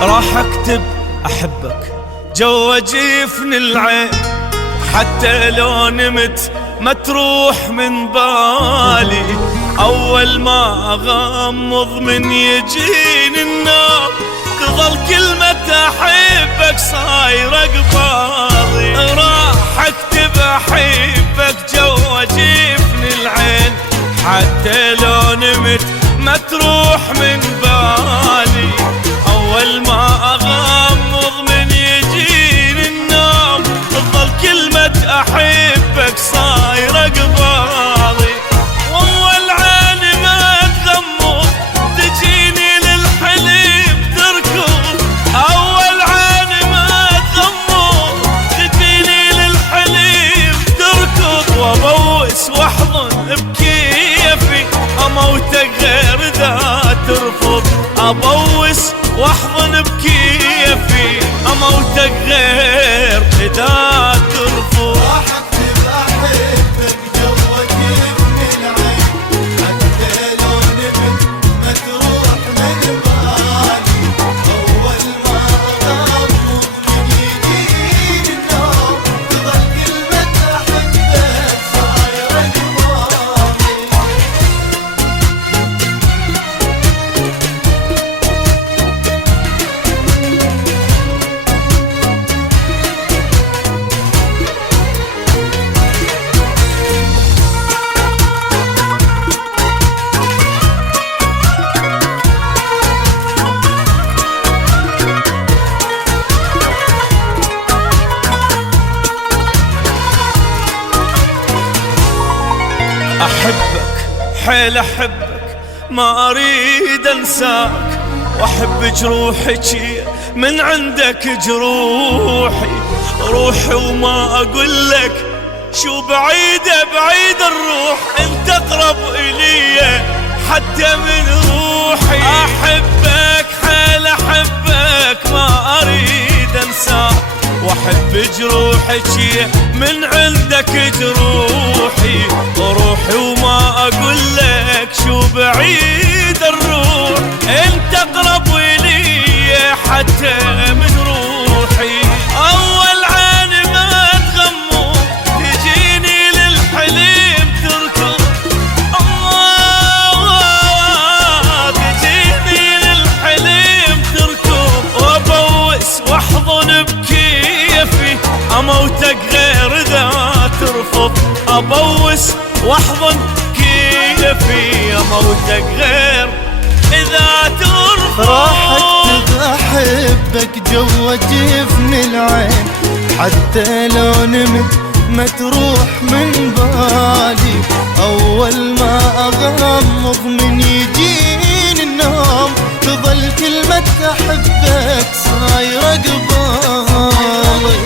راح اكتب احبك جوا جفن العين، حتى لو نمت ما تروح من بالي. اول ما اغمض من يجيني النوم تظل كلمة احبك صايرة قبالي. راح اكتب احبك جوا جفن العين، حتى لو نمت ما تروح من بالي. اول ما اغمض من يجيني النوم تظل كلمة احبك صايرة قبالي. واول عين ما تغمض تجيني للحليم تركض. اول عين ما تغمض تجيني للحليم تركض، وابوس واحضن بكيفي اموتك غير ذا ترفض. ابوس واحضن بكيفي اموتك غير اذا ترفض. راح اكتب احبك جوا جفن العين، حتى لو نمت ما تروح من بالي. اول ما اغمض من يجيني النوم تظل كلمة احبك صايرة قبالي. احبك حيل احبك ما اريد انساك، واحب جروحك من عندك جروحي. روحي وما اقول لك شو بعيدة بعيد الروح، انت اقرب الي حتى من روحي. احبك حيل احبك ما اريد انساك، واحب جروحك من عندك جروحي. روحي وما اقول لك شو بعيد الروح، انت اقرب الي حتى من روحي. اول عين ما تغمض تجيني للحليم تركض. الله تجيني للحليم تركض، وابوس واحضن بكيفي اموتك غير ذا ترفض. ابوس واحضن كيفي اموتك غير اذا ترفض. راح اكتب احبك جوا جفن العين، حتى لو نمت ما تروح من بالي. اول ما اغمض من يجيني النوم تظل كلمة احبك صايرة قبالي.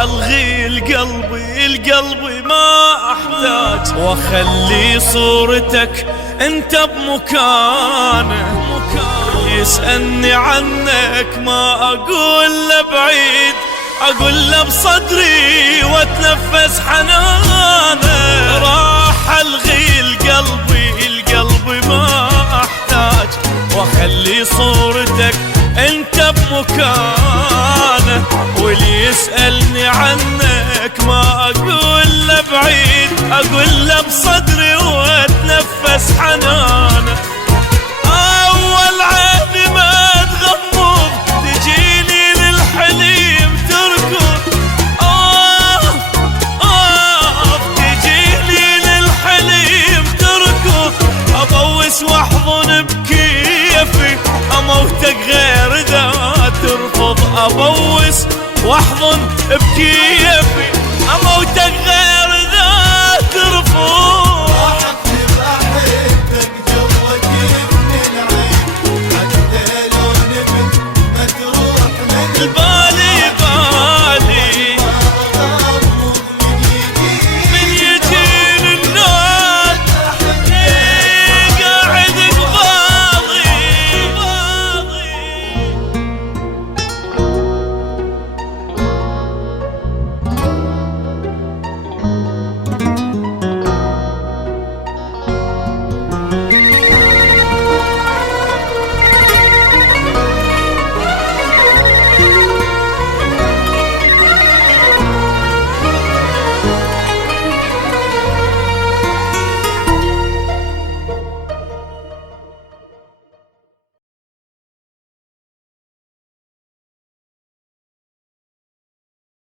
الغي القلبي ما احتاج، واخلي صورتك انت بمكانه. يسألني عنك ما اقول له بعيد، اقول له بصدري واتنفس حنانه. راح الغي القلبي ما احتاج، واخلي صورتك انت بمكانه. واللي يسألني عنك ما اقول له بعيد، اقول له بصدري واتنفس حنانه. اول عين ما تغمض تجيني للحليم تركض. تجيني للحليم تركض، ابوس واحضن بكيفي اموتك غير ذا ترفض. ابوس واحضن بكيفي